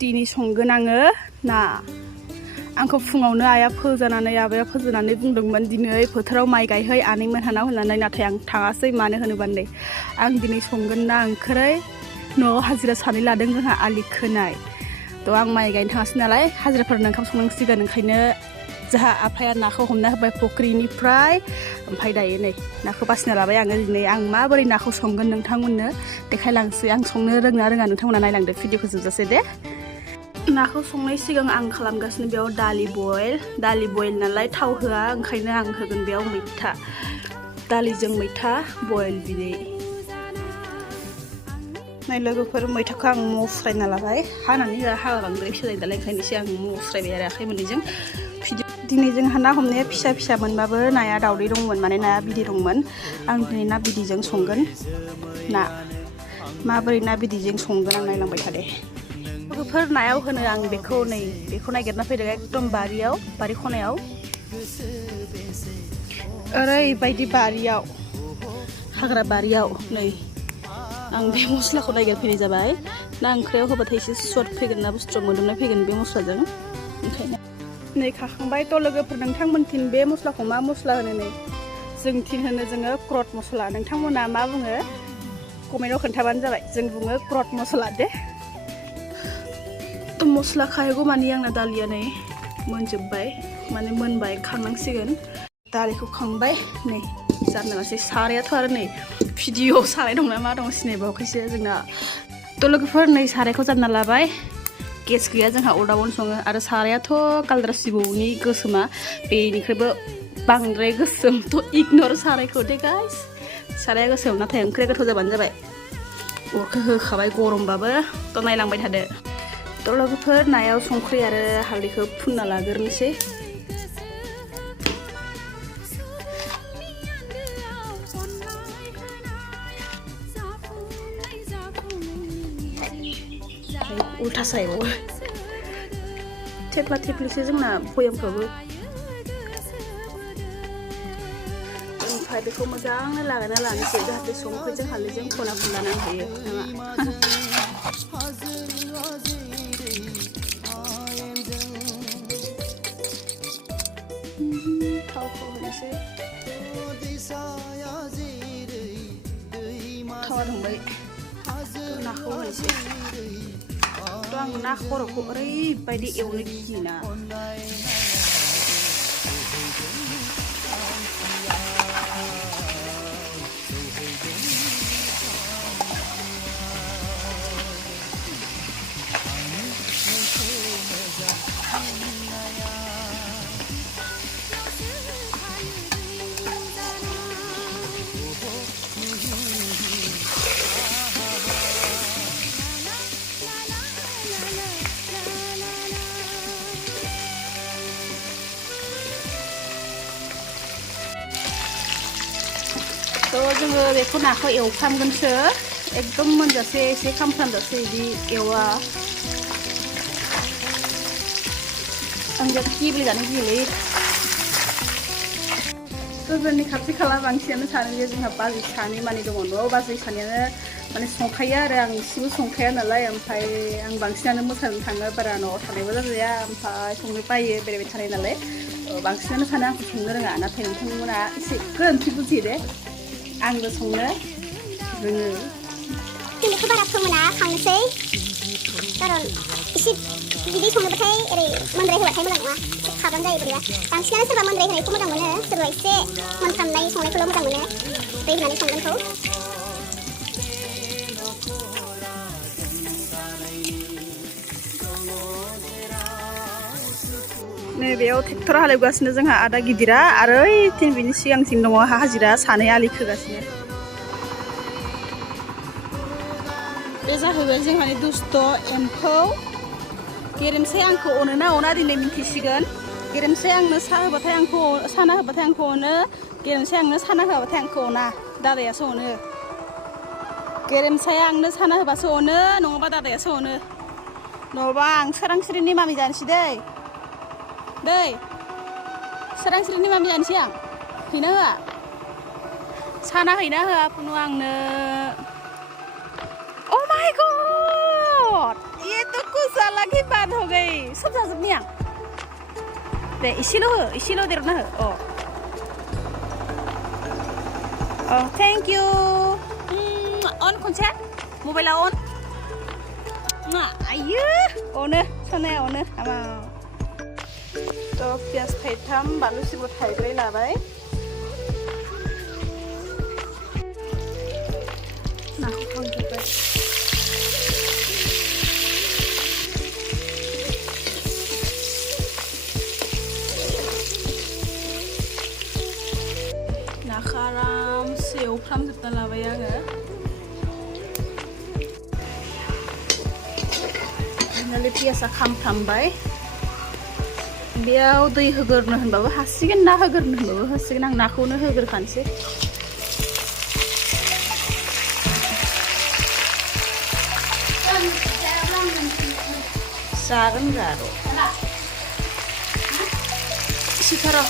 दिनै संगोन आङो ना आंखौ फुङावनो आइया फोजानानै आबाया फोजानानै बुंदोंमोन दिनै फोथाराव माइ गायहै आनैमोनहानाव होननानै नाथाय आं थाङासै मानो होनोबा नै आं दिनै संगोन ना ओंख्रै न'आव हाजिरा सानै लादों जोंहा आलि खोनाय थ' आं माइ गायनो थाङासै नालाय हाजिराफोरनो ओंखाम संनांसिगोन ओंखायनो जोंहा आफाया नाखौ हमना होबाय फुख्रिनिफ्राय ओमफ्राय दायो नै नाखौ बासिना लाबाय आङो दिनै आं माबोरै नाखौ संगोन नोंथांमोननो देखायलांसै आं संनो रोङा नोंथांमोना नायलांदो भिडिअखौ जोबजासे दे नाखौ संनाय सिगां आं खालामगासिनो बेयाव दालि बयल नालाय थाव होआ ओंखायनो आं होगोन बेयाव मैथा दालिजों मैथा बयल बिदै नाय लोगोफोर मैथाखौ आं मस्रायना लाबाय हानानै हाबा बांद्राय फिसा जायो नालाय ओंखायनो एसे आं मस्रायबाय आरो आखाइ मोननैजों दिनै जोंहा ना हमनाया फिसा मोनबाबो नाया दावदै दंमोन माने नाया बिदै दंमोन आं दिनै ना बिदैजों संगोन ना माबोरै ना बिदैजों संगोन आं नायलांबाय थादे लोगोफोर नायाव होनो आं बेखौ नागिरना फैदों एकदम बारि खनायाव ओरैबायदि बारियाव हाग्रा बारियाव नै आं बे मस्लाखौ नागिरफैनाय जाबाय ना ओंख्रियाव होबाथाय एसे स्वाद फैगोन ना बुस्थुआ मोदोमनाय फैगोन बे मस्लाजों ओंखायनो नै खाखांबाय थ' लोगोफोर नोंथांमोनथिं बे मस्लाखौ मा मस्ला होनो नै जोंथिं होनो जोङो क्रट मस्ला नोंथांमोना मा बुङो कमेन्टआव खोन्थाबानो जाबाय जों बुङो क्रट मस्ला दे थ' मस्ला खायागौ मानि आंना दालिया नै मोनजोब्बाय माने मोनबाय खांनांसिगोन दालिखौ खांबाय नै जानोसै सारायाथ' आरो नै भिडिअ साराय दंना मा दं सिनायबावाखैसो जोंना थ' लोगोफोर नै सारायखौ जानना लाबाय गेस गैया जोंहा अरदाबावनो सङो आरो सारायाथ' कालद्रा सिबौनि गोसोमा बेनिख्रुइबो बांद्राय गोसोम थ' इगनर सारायखौ दे गाइस साराया गोसोम नाथाय ओंख्रिया गोथाव जाबानो जाबाय अरखौ होखाबाय गरमबाबो थ' नायलांबाय थादो थ' लोगोफोर नायाव संख्रि आरो हालदैखौ फुनना लाग्रोनोसै उल्था सायबावो थेफ्ला थेफ्लिसो जोंना भयामफ्रावबो ओमफ्राय बेखौ मोजाङै लागायना लानोसै जाहाथे संख्रिजों हालदैजों खना नांहैयो नामा थावखौ होनोसै थावा दुंबाय नाखौ होनोसै आं ना खर'खौ ओरैबायदि एवनो गियोना थ' जोङो बेखौ नाखौ एवफ्रामगोनसो एकदम मोनजासे एसे खामफ्रामजासे बिदि एवा आं दा गेब्लेजानो गियोलै थ' जोंनि खाथि खाला बांसिनानो सानो जे जोंहा बाजै सानै मानि दङ न'आव बाजै सानैयानो माने संखायो आरो आं एसेबो संखाया नालाय ओमफ्राय आं बांसिनानो मोसानो थाङो बारा न'आव थानायबो जाया ओमफ्राय संनो बायो बेरायबाय थानाय नालाय बांसिनानो सानो आंखौ संनो रोङा नाथाय नोंथांमोना एसे गोरोन्थि बुजियो दे आंबो संनो रोङो बेखौ बारा फोमोना खांनोसै खारन एसे बिदै संनोबाथाय ओरै मोनद्राय होबाथाय मोजां नङा एसे खाब्रां जायो बोरैबा बांसिनानो सोरबा मोनद्राय होनायखौ मोजां मोनो सोरबा एसे मोनफ्रामनाय संनायखौल' मोजां मोनो दै होनानै संगोनखौ नै बेयाव ट्रेक्टर हालेवगासिनो जोंहा आदा गिदिरा आरो ओइथिं बिनि सिगांथिं दङ हाजिरा सानै आलि खोगासिनो बे जाहैबाय जोंहानि दुस्त एम्फौ गेरेमसाया आंखौ अनो ना अना दिनै मिन्थिसिगोन गेरेमसाया आंनो साहा होबाथाय आंखौ साना होबाथाय आंखौ अनो गेरेमसाया आंनो साना होबाथाय आंखौ अना दादायासो अनो गेरेमसाया आंनो साना होबासो अनो नङाबा दादायासो अनो नङाबा आं सोरांस्रिनि मामि जानोसै दै सोरांस्रिनि मामि जानोसै आं हैना होआ साना हैना होआ खुनु आंनो Oh my god! ये तो कुछ अलग की बात हो गई सब जाजोबनि आं दे इसेल' देरना हो अ थैंक यू अन खनसे मबाइला अन आयो अनो सनाया अनो हामा तो पियाज थाइथाम बानलु सिब्र थाइब्रै लाबाय नाखौ खांजोब्बाय नाखौ आरामसे एवफ्रामजोबना लाबाय आङो फाइनालि पियाजआ खामफ्रामबाय बेयाव दै होगोरनो होनबाबो हासिगोन ना होगोरनो होनबाबो हासिगोन आं नाखौनो होगोरखानोसै जागोन र' सिथार'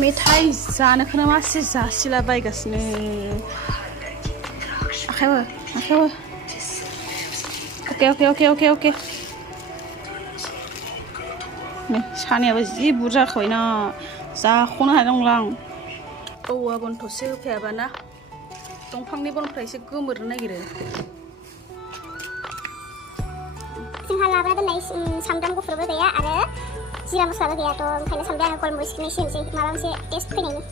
मेथाइ जानोखौनो मासे जासिलाबायगासिनो आखाइबो अके नै सानायाबो जि बुरजा जाखाबायना जाख'नो हानाय नंला आं औवा बन थसे होफायाबाना दंफांनि बनफ्रा एसे गोमोरनो नागिरो जोंहा लाबोना दोननाय सामब्राम गुफुरबो गैया आरो जिरा मस्लाबो गैयाथ' ओंखायनो सानबाय आङो गलमरिसखौनो एसे होनोसै माबा मोनसे टेस्ट फैनायनि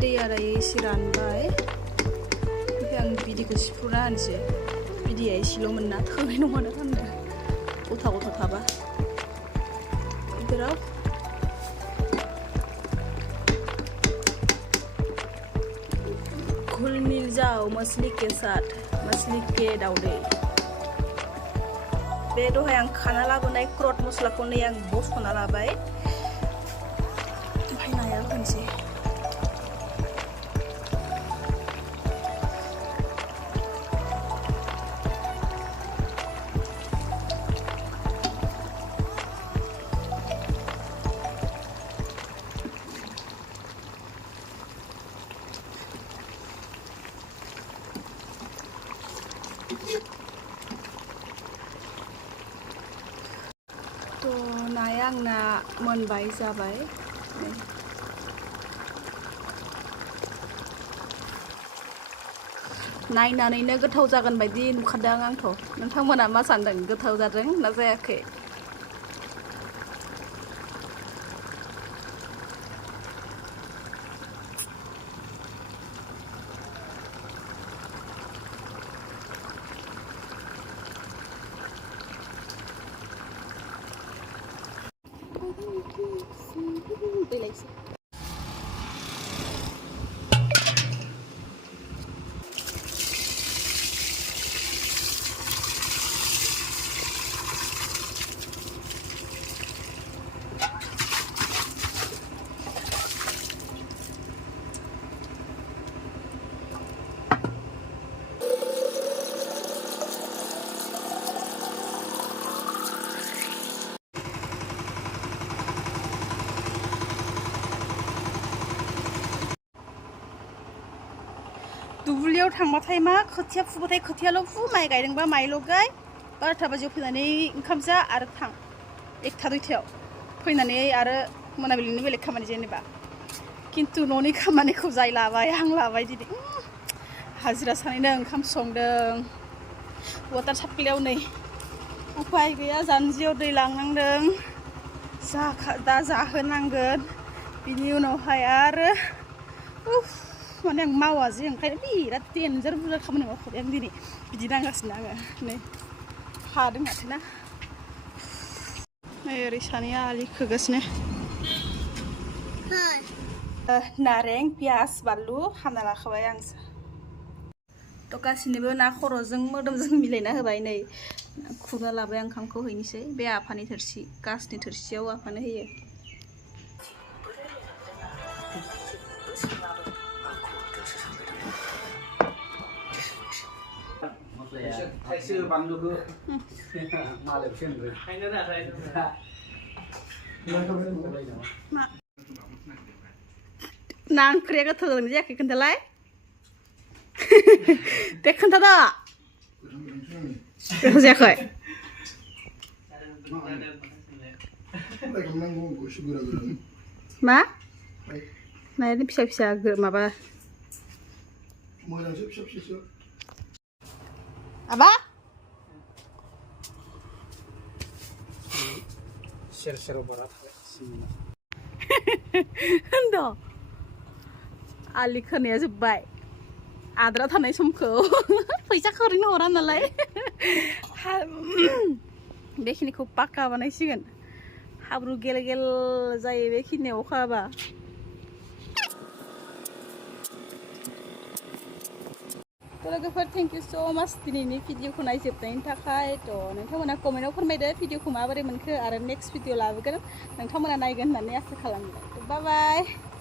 दैया दायो एसे रानबाय ओमफ्राय आं बिदैखौ सिफ्रुना होनोसै बिदैया एसेल'मोन ना थोनाय नङा ना फाननो गथा थाबा इधराव घुल मिल जाओ मछली के साथ मछली के दावदै बे दहाय आं खाना लाबोनाय क्रट मस्लाखौ नै आं बस'ना लाबाय ओमफ्राय नायाव होनोसै तो नाया आंना मोनबाय जाबाय नायनानैनो गोथाव जागोन बायदि नुखादों आंथ' नोंथांमोना मा सानदों गोथाव जादों ना जायाखै दुब्लियाव थांबाथाय मा खोथिया फुबाथाय खोथियाल' फु माइ गायदोंबा माइल' गाय 12टा बाजियाव फैनानै ओंखाम जा आरो थां 1टा 2टायाव फैनानै आरो मोनाबिलिनि बेलेग खामानि जेनेबा खिन्थु न'नि खामानिखौ जाय लाबाय आं लाबाय दिनै हाजिरा सानैनो ओंखाम संदों वाटार साप्लायाव नै उफाय गैया जानजियाव दै लांनांदों दा जाहोनांगोन बिनि उनावहाय आरो माने आं मावा जे ओंखायनो बिराद डेन्जार बुरजा खामानि मावखाबाय आं दिनै बिदि नांगासिनो आङो नै हादों माथोना नै ओरै सानैया आलि खोगासिनो नारें पियाज बानलु हाना लाखाबाय आं थ' गासिनोबो ना खर'जों मोदोमजों मिलायना होबाय नै खुगा लाबाय आं ओंखामखौ हैनोसै बे आफानि थोरसि गासनि थोरसियाव आफानो होयो ना ओंख्रिया गोथाव जादों जायाखै खोन्थालाय दे खोन्थाद' गोथाव जायाखै मा नायानो फिसा फिसा माबा आबा होनद' आलि खोनाया जोब्बाय आद्रा थानाय समखौ फैसा खौरिनो हरा नालाय बेखिनिखौ पाक्का बानायसिगोन हाब्रु गेल गेल जायो बेखिनियाव अखा हाबा लोगोफोर थेंक इउ स' माच दिनैनि भिडिअखौ नायजोबनायनि थाखाय थ' नोंथांमोना कमेन्टआव फोरमायदो भिडिअखौ माबोरै मोनखो आरो नेक्स्ट भिडिअ लाबोगोन नोंथांमोना नायगोन होननानै आसा खालामो बाय बाय